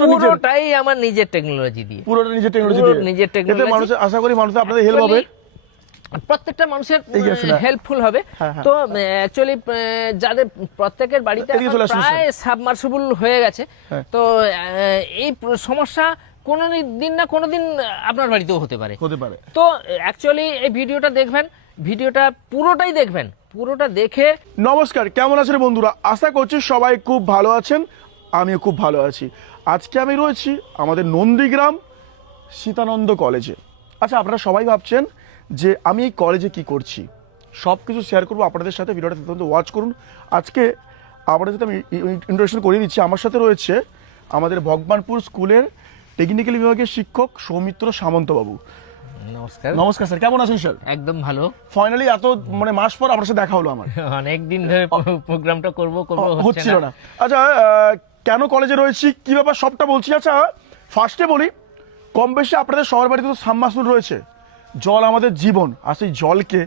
পুরোটাই আমার নিজের টেকনোলজি দিয়ে, পুরোটা নিজের টেকনোলজি দিয়ে। নিজের টেকনোলজি। মানুষ আশা করি মানুষের আপনাদের হেল্প হবে, প্রত্যেকটা মানুষের হেল্পফুল হবে। তো অ্যাকচুয়ালি যাদের প্রত্যেকের বাড়িতে প্রায় সাবমার্সিবল হয়ে গেছে, তো এই সমস্যা কোনো দিন না কোনো দিন আপনার বাড়িতেও হতে পারে। তো অ্যাকচুয়ালি এই ভিডিওটা দেখবেন, ভিডিওটা পুরোটাই দেখবেন, পুরোটা দেখে। নমস্কার, কেমন আছেন বন্ধুরা? আশা করছি সবাই খুব ভালো আছেন, আমিও খুব ভালো আছি। আজকে আমি রয়েছি আমাদের নন্দীগ্রাম সীতানন্দ কলেজে। আচ্ছা, আপনারা সবাই ভাবছেন যে আমি এই কলেজে কি করছি, সব কিছু শেয়ার করবো আপনাদের সাথে, ভিডিওটা ওয়াচ করুন। আজকে আপনাদের সাথে আমি ইন্ট্রোডাকশন করিয়ে দিচ্ছি। আমার সাথে রয়েছে আমাদের ভগবানপুর স্কুলের টেকনিক্যাল বিভাগের শিক্ষক সৌমিত্র সামন্তবাবু। নমস্কার। নমস্কার স্যার, কেমন আছেন স্যার? একদম ভালো। ফাইনালি এত মাস পর আপনার সাথে দেখা হলো আমার। অনেকদিন ধরে প্রোগ্রামটা করব হচ্ছিল না। আচ্ছা, কেন কলেজে রয়েছি, কি ব্যাপার, সবটা বলছি। আচ্ছা, ফার্স্টে বলি, কম বেশি আপনাদের সবার বাড়িতে তো সাবমার্সিবল রয়েছে। জল আমাদের জীবন, আর সেই জলকে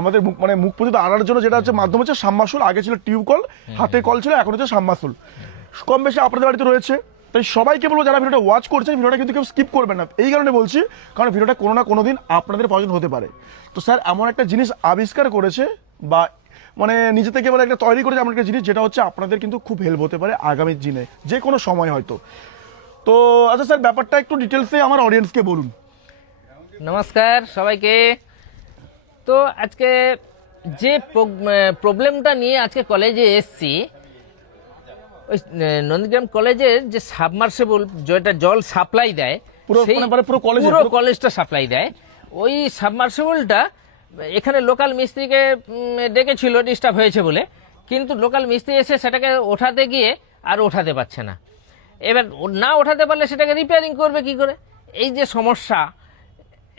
আমাদের মুখ পর্যন্ত আনার জন্য যেটা হচ্ছে মাধ্যম হচ্ছে সাবমার্সিবল। আগে ছিল টিউব কল, হাতে কল ছিল, এখন হচ্ছে সাবমার্সিবল। কম বেশি আপনাদের বাড়িতে রয়েছে। তাই সবাইকে বলবো যারা ভিডিওটা ওয়াচ করছেন, ভিডিওটা কিন্তু কেউ স্কিপ করবেন না। এই কারণে বলছি, কারণ ভিডিওটা কোনো না কোনো দিন আপনাদের প্রয়োজন হতে পারে। তো স্যার এমন একটা জিনিস আবিষ্কার করেছে বা নিজে থেকে একটা তৈরি করেছে এমন একটা জিনিস, যেটা হচ্ছে আপনাদের কিন্তু খুব হেল্প হতে পারে আগামী দিনে, যে কোনো সময় হয়তো। তো আচ্ছা স্যার, ব্যাপারটা একটু ডিটেলসে আমার অডিয়েন্সকে বলুন। নমস্কার সবাইকে। তো আজকে যে প্রবলেমটা নিয়ে আজকে কলেজে এসছি, ওই নন্দীগ্রাম কলেজের যে সাবমার্সিবল, যেটা জল সাপ্লাই দেয়, পুরো কলেজটা সাপ্লাই দেয়, ওই সাবমার্সিবলটা এখানে লোকাল মিস্ত্রিকে ডেকেছিল ডিস্টার্ব হয়েছে বলে, কিন্তু লোকাল মিস্ত্রি এসে সেটাকে ওঠাতে গিয়ে আর ওঠাতে পারছে না। এবার না ওঠাতে পারলে সেটাকে রিপেয়ারিং করবে কি করে? এই যে সমস্যা,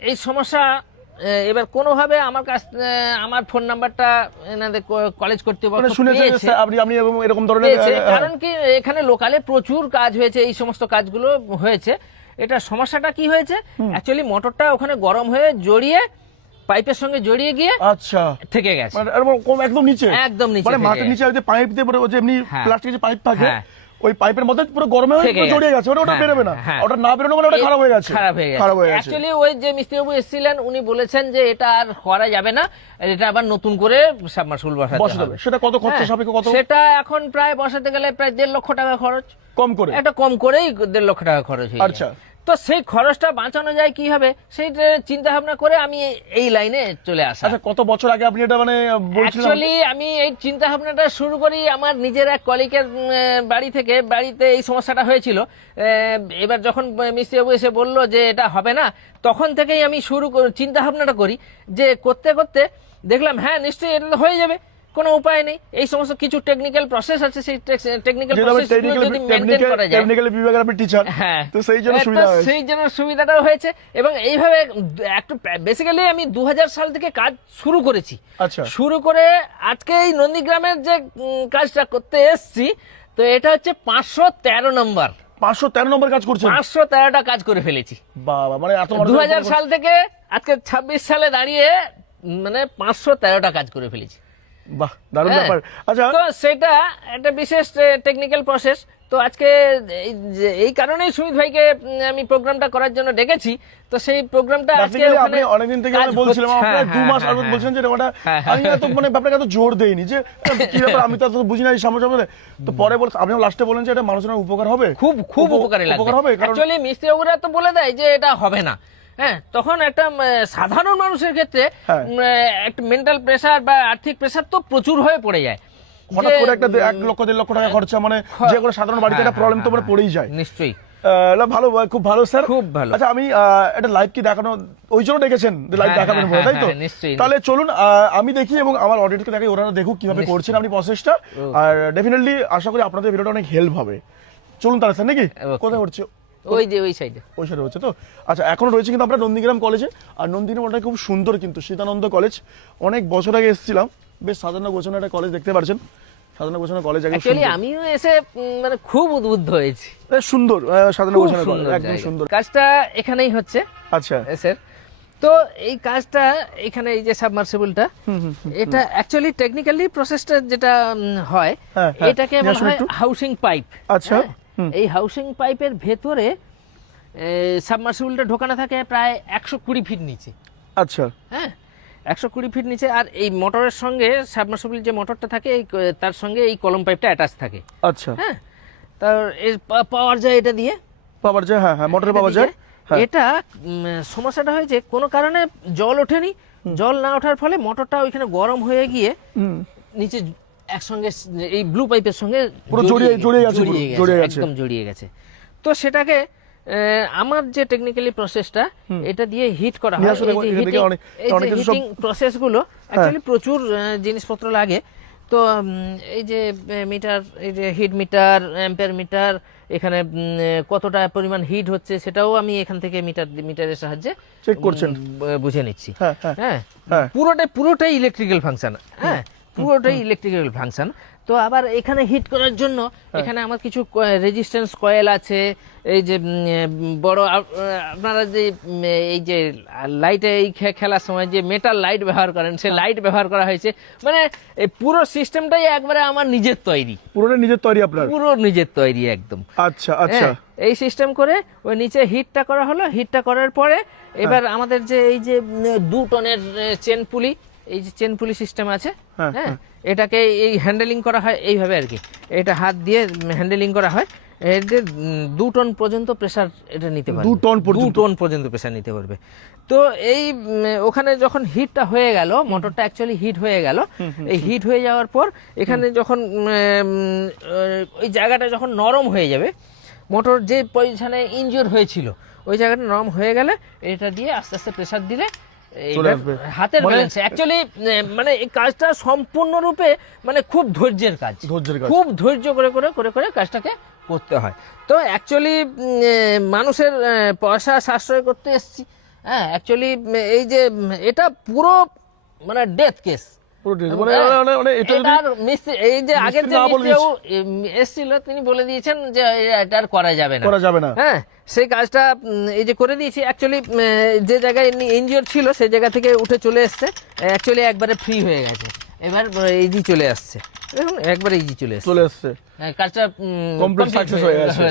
এই সমস্যা এবার কোনোভাবে আমার কাছ আমার ফোন নাম্বারটা এনাদের কলেজ কর্তৃপক্ষ পেয়েছে, কারণ কি এখানে লোকালে প্রচুর কাজ হয়েছে, এই সমস্ত কাজগুলো হয়েছে। এটা সমস্যাটা কি হয়েছে, অ্যাকচুয়ালি মোটরটা ওখানে গরম হয়ে জড়িয়ে পাইপের সঙ্গে জড়িয়ে গিয়ে আচ্ছা থেকে গেছে, একদম নিচে, একদম নিচে, মাটির নিচে পাইপ দিয়ে যে এমনি প্লাস্টিকের পাইপ থাকে, ওই পাইপের মধ্যে পুরো গরম হয়ে জড়িয়ে গেছে, ওটা বেরোবে না, ওটা না বেরোনো মানে ওটা খারাপ হয়ে গেছে। অ্যাকচুয়ালি ওই যে মিস্ত্রিবাবু এসেছিলেন, উনি বলেছেন যে এটা আর করা যাবে না, এটা আবার নতুন করে সাবমার্সিবল বসাতে হবে। সেটা কত খরচ সাপেক্ষ? কত? সেটা এখন প্রায় বসাতে গেলে প্রায় 1.5 লক্ষ টাকা খরচ, কম করে, এটা কম করেই 1.5 লক্ষ টাকা খরচ হয়ে যায়। আচ্ছা, তো সেই খরচটা বাঁচানো যায় কিভাবে, সেইটা চিন্তা ভাবনা করে আমি এই লাইনে চলে আসা। আচ্ছা, কত বছর আগে আপনি এটা বলছিলেন? অ্যাকচুয়ালি আমি এই চিন্তা ভাবনাটা শুরু করি আমার নিজের এক কলিগের বাড়ি থেকে। বাড়িতে এই সমস্যাটা হয়েছিল, এবার যখন মিস্ত্রিবাবু এসে বললো যে এটা হবে না, তখন থেকেই আমি চিন্তা ভাবনাটা করি, যে করতে করতে দেখলাম হ্যাঁ নিশ্চয়ই এটা হয়ে যাবে, কোনো উপায় নেই। এই সমস্ত কিছু টেকনিক্যাল প্রসেস আছে, সেই টেকনিক্যাল প্রসেসগুলো যদি মেইনটেইন করা যায়, টেকনিক্যাল বিভাগের আপনি টিচার, হ্যাঁ, তো সেই জন্য সুবিধাটাও হয়েছে। এবং এইভাবে একটু বেসিক্যালি আমি 2000 সাল থেকে কাজ শুরু করেছি। আচ্ছা, শুরু করে আজকে এই নন্দীগ্রামের যে কাজটা করতে এসছি, তো এটা হচ্ছে 513 নম্বর। 513 নম্বর কাজ করছেন? 513টা কাজ করে ফেলেছি বাবা, 2000 সাল থেকে আজকে 26 সালে দাঁড়িয়ে 513টা কাজ করে ফেলেছি। বাহ, দারুণ ব্যাপার। আচ্ছা, তো সেটা একটা বিশেষ টেকনিক্যাল প্রসেস। তো আজকে এই কারণেই সুমিত ভাইকে আমি প্রোগ্রামটা করার জন্য ডেকেছি। তো সেই প্রোগ্রামটা আজকে আপনি অনেকদিন থেকে বলছিলাম, আপনারা 2 মাস আগে বলছেন যে ওটা আমি তো ব্যাপারটা এত জোর দেইনি যে কি ব্যাপার, আমি তো বুঝি না এই সমস্যা। তো পরে আপনি লাস্টে বলেন যে এটা মানুষের উপকার হবে, খুব খুব উপকারী হবে। অ্যাকচুয়ালি মিস্ত্রিবাবুরা তো বলে দেয় যে এটা হবে না, হ্যাঁ, তখন একটা সাধারণ মানুষের ক্ষেত্রে একটা মেন্টাল প্রেসার বা আর্থিক প্রেসার তো প্রচুর হয়ে পড়ে যায়। হঠাৎ করে একটা 1 লক্ষ 1.5 লক্ষ টাকা খরচা, যে কোনো সাধারণ বাড়িতে একটা প্রবলেম তো পড়েই যায়। নিশ্চয়ই ভালো, খুব ভালো স্যার, খুব ভালো। আচ্ছা, আমি এটা লাইভ কি দেখানো, ওই জন্য ডেকেছেন লাইভ দেখাবেন বলে, তাই তো? তাহলে চলুন আমি দেখি এবং আমার অডিয়েন্সকে দেখাই, ওরা দেখুক কিভাবে করছেন আপনি প্রসেসটা। আর ডেফিনেটলি আশা করি আপনাদের ভিডিওটা অনেক হেল্প হবে। চলুন তাহলে স্যার, নাকি কোথায় হচ্ছে? ওই সাইডে হচ্ছে তো। আচ্ছা, এখনো রয়েছে কিন্তু আমরা নন্দীগ্রাম কলেজে। আর নন্দীগ্রামটা খুব সুন্দর, কিন্তু সীতানন্দ কলেজ, অনেক বছর আগে এসেছিলাম, বেশ সাজানো গোছানো একটা কলেজ, দেখতে পাচ্ছেন সাজানো গোছানো কলেজ। অ্যাকচুয়ালি আমিও এসে খুব উদ্বুদ্ধ হয়েছি, সুন্দর সাজানো গোছানো কলেজ, একদম সুন্দর। কাজটা এখানেই হচ্ছে। আচ্ছা স্যার, তো এই কাজটা এখানে এই যে সাবমার্সিবলটা, এটা অ্যাকচুয়ালি টেকনিক্যালি প্রসেসটা যেটা হয়, এটাকে বলা হয় হাউসিং পাইপ। আচ্ছা, এই হাউসিং পাইপের ভেতরে সাবমার্সিবলটা ঢোকানো থাকে প্রায় 120 ফিট নিচে। আচ্ছা। হ্যাঁ, 120 ফিট নিচে। আর এই মোটরের সঙ্গে সাবমার্সিবল যে মোটরটা থাকে তার সঙ্গে এই কলম পাইপটা অ্যাটাচ থাকে। আচ্ছা। হ্যাঁ, তার পাওয়ার যায় এটা দিয়ে, পাওয়ার যায়, হ্যাঁ হ্যাঁ, মোটরে পাওয়া যায়। এটা সমস্যাটা হয়েছে কোনো কারণে জল ওঠেনি, জল না ওঠার ফলে মোটরটা ওইখানে গরম হয়ে গিয়ে নিচে একসঙ্গে এই ব্লু পাইপের সঙ্গে পুরো জড়িয়ে গেছে, একদম জড়িয়ে গেছে। তো সেটাকে আমার যে টেকনিক্যালি প্রসেসটা এটা দিয়ে হিট করা হয়, এই যে হিটিং প্রসেসগুলো অ্যাকচুয়ালি প্রচুর জিনিসপত্র লাগে। তো এই যে মিটার, এই যে হিট মিটার, অ্যাম্পিয়ার মিটার, এখানে কতটা পরিমাণ হিট হচ্ছে সেটাও আমি এখান থেকে মিটারের সাহায্যে চেক করছেন, বুঝে নিচ্ছি। হ্যাঁ, পুরোটাই ইলেকট্রিক্যাল ফাংশন। হ্যাঁ, পুরোটাই ইলেকট্রিক্যাল ফাংশন। তো আবার এখানে হিট করার জন্য এখানে আমার কিছু রেজিস্ট্যান্স কয়েল আছে। এই যে বড় আপনারা যে এই যে লাইটে এই খেলার সময় যে মেটাল লাইট ব্যবহার করেন, সে লাইট ব্যবহার করা হয়েছে। মানে এই পুরো সিস্টেমটাই একবারে আমার নিজের তৈরি। পুরোটা নিজের তৈরি আপনার? পুরো নিজের তৈরি একদম। আচ্ছা আচ্ছা। এই সিস্টেম করে ওই নিচে হিটটা করা হলো। হিটটা করার পরে এবার আমাদের যে এই যে 2 টনের চেন পুলি, এই যে চেন পুলি সিস্টেম আছে, হ্যাঁ, এটাকে এই হ্যান্ডেলিং করা হয় এইভাবে আর কি। এটা হাত দিয়ে হ্যান্ডেলিং করা হয়। এতে 2 টন পর্যন্ত প্রেসার এটা নিতে পারবে। 2 টন পর্যন্ত প্রেসার নিতে পারবে। তো এই ওখানে যখন হিটটা হয়ে গেল, মোটরটা অ্যাকচুয়ালি হিট হয়ে গেল। এই হিট হয়ে যাওয়ার পর এখানে যখন ওই জায়গাটা যখন নরম হয়ে যাবে, মোটর যে পজিশনে ইনজিওর হয়েছিল ওই জায়গাটা নরম হয়ে গেলে এটা দিয়ে আস্তে আস্তে প্রেসার দিলে হাতের ব্যালেন্স অ্যাকচুয়ালি মানে এই কাজটা সম্পূর্ণরূপে মানে খুব ধৈর্যের কাজ, খুব ধৈর্য করে করে করে করে কাজটাকে করতে হয়। তো অ্যাকচুয়ালি মানুষের পয়সা সাশ্রয় করতে এসেছি। হ্যাঁ, অ্যাকচুয়ালি এই যে এটা পুরো মানে ডেথ কেস। এই যে আগের যে এসেছিল তিনি বলে দিয়েছেন যে এটা আর করা যাবে না। হ্যাঁ, সেই কাজটা এই যে করে দিয়েছি। অ্যাকচুয়ালি যে জায়গায় ইনজিওর ছিল সেই জায়গা থেকে উঠে চলে এসছে, অ্যাকচুয়ালি একবারে ফ্রি হয়ে গেছে। এবার ইজি চলে আসছে, দেখুন একবারে ইজি চলে আসছে। কাজটা কমপ্লিট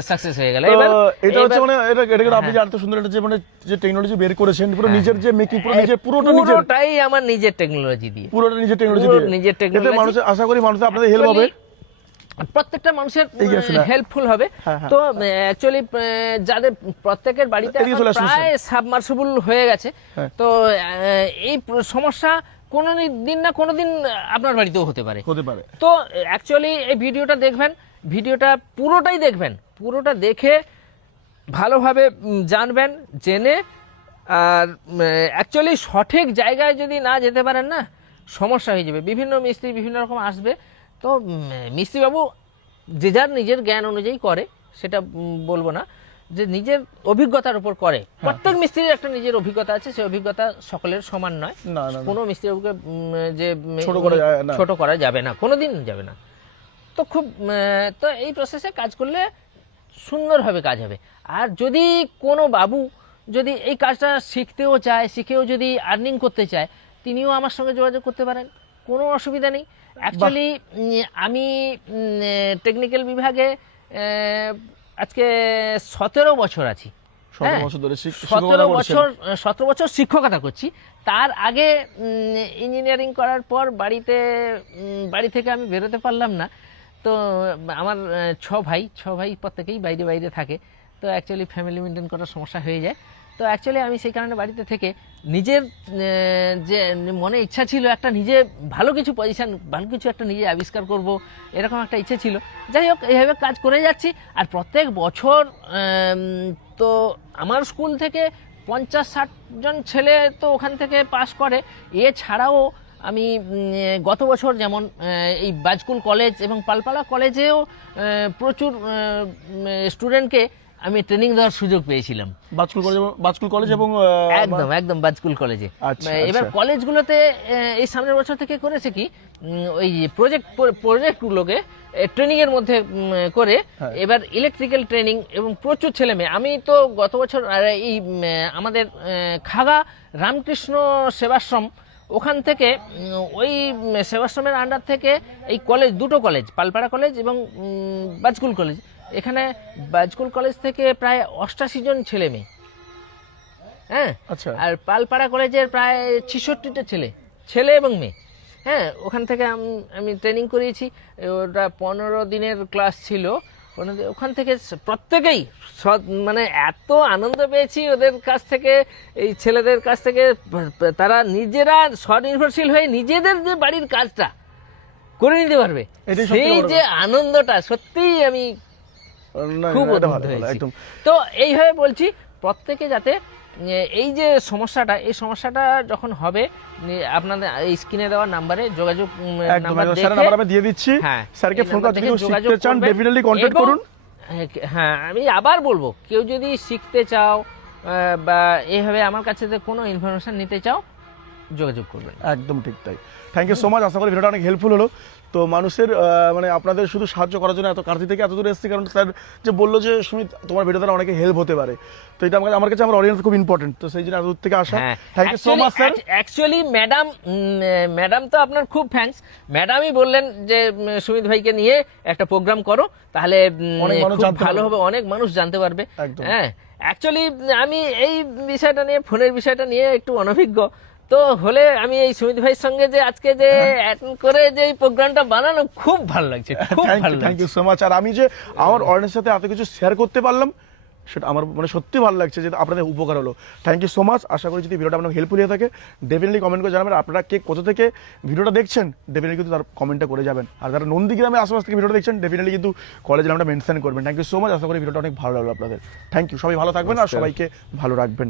সাকসেস হয়ে গেল। এবার এটা হচ্ছে মানে এটা আপনি জানতে সুন্দর একটা যে মানে যে টেকনোলজি বের করেছেন, পুরো নিজের যে মেকিং, পুরোটাই আমার নিজের টেকনোলজি দিয়ে, পুরোটা নিজের টেকনোলজি। মানুষ আশা করি মানুষ আপনাদের হেল্প হবে, প্রত্যেকটা মানুষের হেল্পফুল হবে। তো অ্যাকচুয়ালি যাদের প্রত্যেকের বাড়িতে প্রায় সাবমার্সিবল হয়ে গেছে, তো এই সমস্যা কোনো দিন না কোনো দিন আপনার বাড়িতেও হতে পারে। তো অ্যাকচুয়ালি এই ভিডিওটা দেখবেন, ভিডিওটা পুরোটাই দেখবেন, পুরোটা দেখে ভালোভাবে জানবেন, জেনে আর অ্যাকচুয়ালি সঠিক জায়গায় যদি না যেতে পারেন না সমস্যা হয়ে যাবে। বিভিন্ন মিস্ত্রি বিভিন্ন রকম আসবে। তো মিস্ত্রিবাবু যে যার নিজের জ্ঞান অনুযায়ী করে, সেটা বলবো না, যে নিজের অভিজ্ঞতার উপর করে। প্রত্যেক মিস্ত্রির একটা নিজের অভিজ্ঞতা আছে, সেই অভিজ্ঞতা সকলের সমান নয়। কোনো মিস্ত্রিবাবুকে যে ছোট করা যাবে না, কোনোদিন যাবে না। তো তো এই প্রসেসে কাজ করলে সুন্দরভাবে কাজ হবে। আর যদি কোনো বাবু যদি এই কাজটা শিখতেও চায়, শিখেও যদি আর্নিং করতে চায়, তিনিও আমার সঙ্গে যোগাযোগ করতে পারেন, কোনো অসুবিধা নেই। অ্যাকচুয়ালি আমি টেকনিক্যাল বিভাগে আজকে 17 বছর আছি। 17 বছর শিক্ষকতা করছি। তার আগে ইঞ্জিনিয়ারিং করার পর বাড়ি থেকে আমি বেরোতে পারলাম না। তো আমার 6 ভাই প্রত্যেকেই বাইরে থাকে। তো অ্যাকচুয়ালি ফ্যামিলি মেনটেন করার সমস্যা হয়ে যায়। তো অ্যাকচুয়ালি আমি সেই কারণে বাড়িতে থেকে নিজের যে মনে ইচ্ছা ছিল একটা নিজে ভালো কিছু পজিশন, ভালো কিছু একটা নিজে আবিষ্কার করব, এরকম একটা ইচ্ছে ছিল। যাই হোক, এইভাবে কাজ করে যাচ্ছি। আর প্রত্যেক বছর তো আমার স্কুল থেকে 50-60 জন ছেলে তো ওখান থেকে পাস করে। এছাড়াও আমি গত বছর যেমন এই বাজকুল কলেজ এবং পালপালা কলেজেও প্রচুর স্টুডেন্টকে আমি ট্রেনিং দেওয়ার সুযোগ পেয়েছিলাম। বাজকুল কলেজ এবং একদম বাজকুল কলেজে। এবার কলেজগুলোতে এই সামনের বছর থেকে করেছে কি, ওই প্রজেক্টগুলোকে ট্রেনিং এর মধ্যে করে এবার ইলেকট্রিক্যাল ট্রেনিং এবং প্রচুর ছেলে মেয়ে। আমি তো গত বছর এই আমাদের খাগা রামকৃষ্ণ সেবাশ্রম, ওখান থেকে ওই সেবাশ্রমের আন্ডার থেকে এই কলেজ, 2টো কলেজ, পালপাড়া কলেজ এবং বাজকুল কলেজ, এখানে বাজকুল কলেজ থেকে প্রায় 88 জন ছেলে মেয়ে, হ্যাঁ, আচ্ছা। আর পালপাড়া কলেজের প্রায় 66টা ছেলে এবং মেয়ে, হ্যাঁ। ওখান থেকে আমি ট্রেনিং করিয়েছি, ওটা 15 দিনের ক্লাস ছিল। ওখান থেকে প্রত্যেকেই মানে এত আনন্দ পেয়েছি ওদের কাছ থেকে, এই ছেলেদের কাছ থেকে। তারা নিজেরা স্বনির্ভরশীল হয়ে নিজেদের যে বাড়ির কাজটা করে নিতে পারবে, এটাই সবথেকে সেই বড় যে আনন্দটা সত্যিই আমি না, খুব এটা অদ্ভুত ভালো, হয়েছি। একদম। তো এইভাবে বলছি প্রত্যেকে যাতে এই যে এই সমস্যাটা যখন হবে আপনাদের এই স্ক্রিনে দেওয়া নাম্বারে যোগাযোগ নাম্বার স্যারের নাম্বার আমি দিয়ে দিচ্ছি, হ্যাঁ, স্যারকে এই ফোন নাম্বার করে দেখে যদি যোগাযোগ শিখতে চান করবেন ডেফিনেটলি কন্ট্যাক্ট এবং করুন। হ্যাঁ, আমি আবার বলবো, কেউ যদি শিখতে চাও বা এইভাবে আমার কাছে থেকে কোনো ইনফরমেশন নিতে চাও, যোগাযোগ করবেন। একদম ঠিক তাই। Thank you so much. আশা করি ভিডিওটা অনেক হেল্পফুল হলো। তো মানুষের মানে আপনাদের শুধু সাহায্য করার জন্য এত কার্তি থেকে এত দূরে এসেছি, কারণ স্যার যে বললো যে সুমিত তোমার ভিডিও দ্বারা অনেকে হেল্প হতে পারে, তো এটা আমার কাছে আমার অডিয়েন্স খুব ইম্পর্টেন্ট, তো সেই জন্য এত দূর থেকে আসা। Thank you so much sir. Actually madam তো আপনার খুব থ্যাঙ্কস। ম্যাডামই বললেন যে সুমিত ভাইকে নিয়ে একটা প্রোগ্রাম করো, তাহলে অনেক মানুষ খুব জানতে ভালো পারবে। হবে, অনেক মানুষ জানতে পারবে। একদম। হ্যাঁ, অ্যাকচুয়ালি আমি এই বিষয়টা নিয়ে, ফোনের বিষয়টা নিয়ে একটু অনভিজ্ঞ, তো হলে আমি এই সুমিত ভাইয়ের সঙ্গে যে আজকে যে অ্যাটেন্ড করে যে এই প্রোগ্রামটা বানানো খুব ভালো লাগছে, খুব ভালো থ্যাংক লাগছে। You so much. আর আমি যে আমার অডিয়েন্সের সাথে এত কিছু শেয়ার করতে পারলাম, সেটা আমার মানে সত্যি ভালো লাগছে যে আপনাদের উপকার হলো। Thank you so much. আশা করি যদি ভিডিওটা আপনার হেল্পফুল হয়ে থাকে ডেফিনেটলি কমেন্ট করে জানাবেন আপনারা কে কোথা থেকে ভিডিওটা দেখছেন, ডেফিনেটলি কিন্তু তার কমেন্টটা করে যাবেন। আর যারা নন্দীগ্রামের আশেপাশ থেকে ভিডিওটা দেখছেন ডেফিনেটলি কিন্তু কলেজের নামটা মেনশন করবেন। Thank you so much. আশা করি ভিডিওটা অনেক ভালো লাগলো আপনাদের। Thank you. সবাই ভালো থাকবেন আর সবাইকে ভালো রাখবেন।